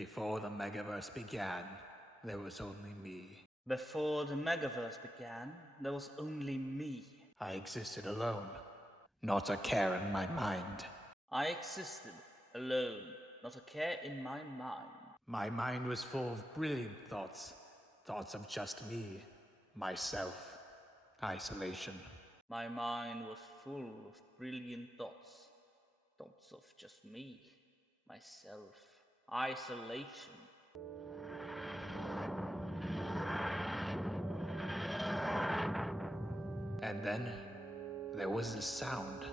Before the Megaverse began, there was only me. Before the Megaverse began, there was only me. I existed alone, not a care in my mind. I existed alone, not a care in my mind. My mind was full of brilliant thoughts. Thoughts of just me, myself, isolation. My mind was full of brilliant thoughts. Thoughts of just me, myself, isolation. And then, there was a sound.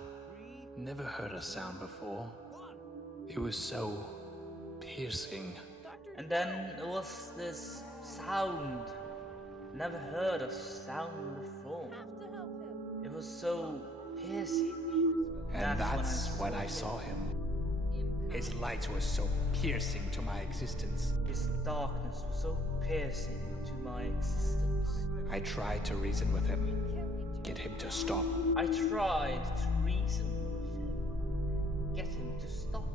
Never heard a sound before. It was so piercing. And then there was this sound. Never heard a sound before. It was so piercing. And that's when I saw him. His light was so piercing to my existence. His darkness was so piercing to my existence. I tried to reason with him, get him to stop. I tried to reason with him, get him to stop.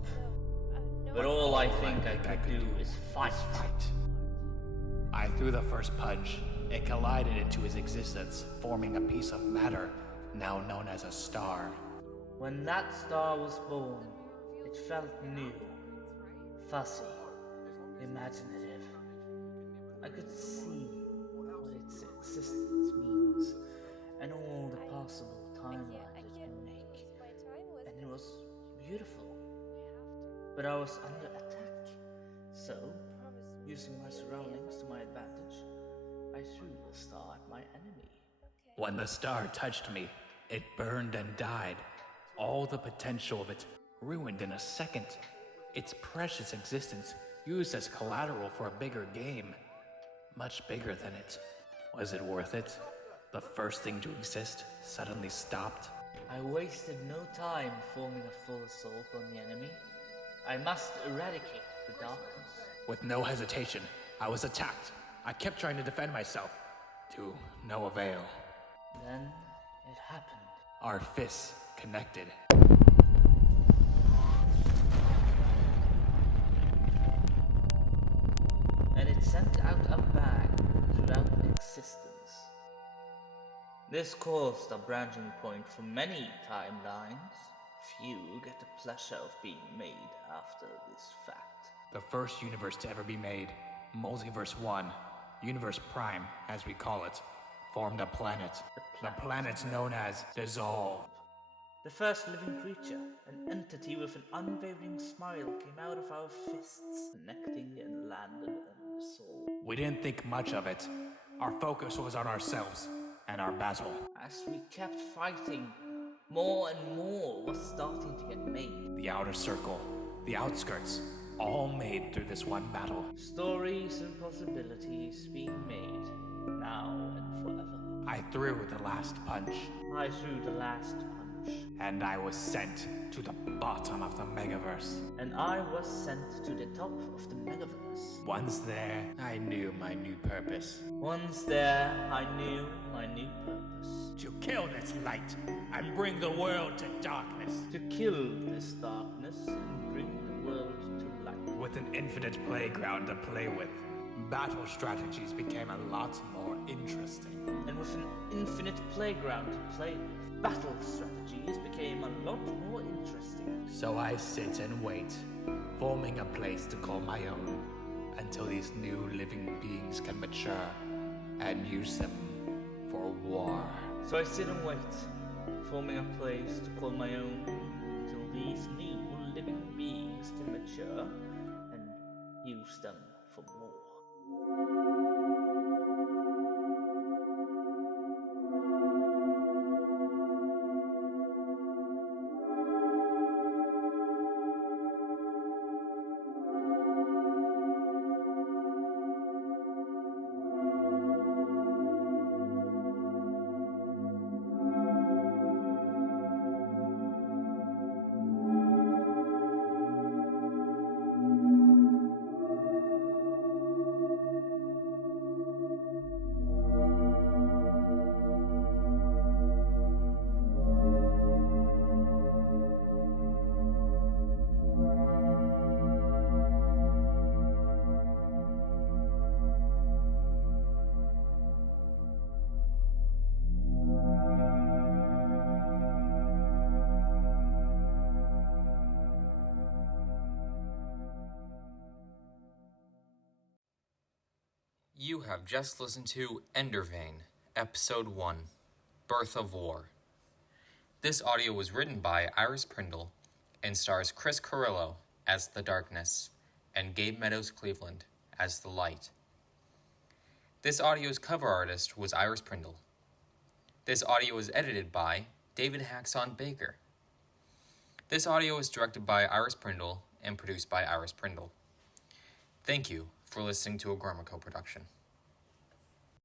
But all I think I could do is fight. I threw the first punch. It collided into his existence, forming a piece of matter, now known as a star. When that star was born, it felt new, fuzzy, imaginative. I could see what its existence means, and all the possible timelines it can make. And it was beautiful. But I was under attack, so, using my surroundings to my advantage, I threw the star at my enemy. When the star touched me, it burned and died. All the potential of it ruined in a second. Its precious existence used as collateral for a bigger game. Much bigger than it. Was it worth it? The first thing to exist suddenly stopped. I wasted no time forming a full assault on the enemy. I must eradicate the darkness. With no hesitation, I was attacked. I kept trying to defend myself, to no avail. Then it happened. Our fists connected. And it sent out a bang throughout existence. This caused a branching point for many timelines. Few get the pleasure of being made after this fact. The first universe to ever be made, Multiverse 1, Universe Prime, as we call it, formed a planet. The planet known as Dissolve. The first living creature, an entity with an unwavering smile, came out of our fists, connecting and landed on the soul. We didn't think much of it. Our focus was on ourselves and our battle. As we kept fighting, more and more was starting to get made. The outer circle, the outskirts, all made through this one battle. Stories and possibilities being made, now and forever. I threw the last punch. I threw the last punch. And I was sent to the bottom of the Megaverse. And I was sent to the top of the Megaverse. Once there, I knew my new purpose. Once there, I knew my new purpose. To kill this light and bring the world to darkness. To kill this darkness and bring the world to light. With an infinite playground to play with, battle strategies became a lot more interesting. And with an infinite playground to play with, battle strategies became a lot more interesting. So I sit and wait, forming a place to call my own, until these new living beings can mature and use them for war. So I sit and wait, forming a place to call my own, until these new living beings can mature and use them for war. You have just listened to Vane, Episode 1, Birth of War. This audio was written by Iris Prindle and stars Kris Cerrillo as the Darkness and Gabe Meadows-Cleveland as the Light. This audio's cover artist was Iris Prindle. This audio was edited by David Haxon Baker. This audio was directed by Iris Prindle and produced by Iris Prindle. Thank you for listening to a Gormaco production.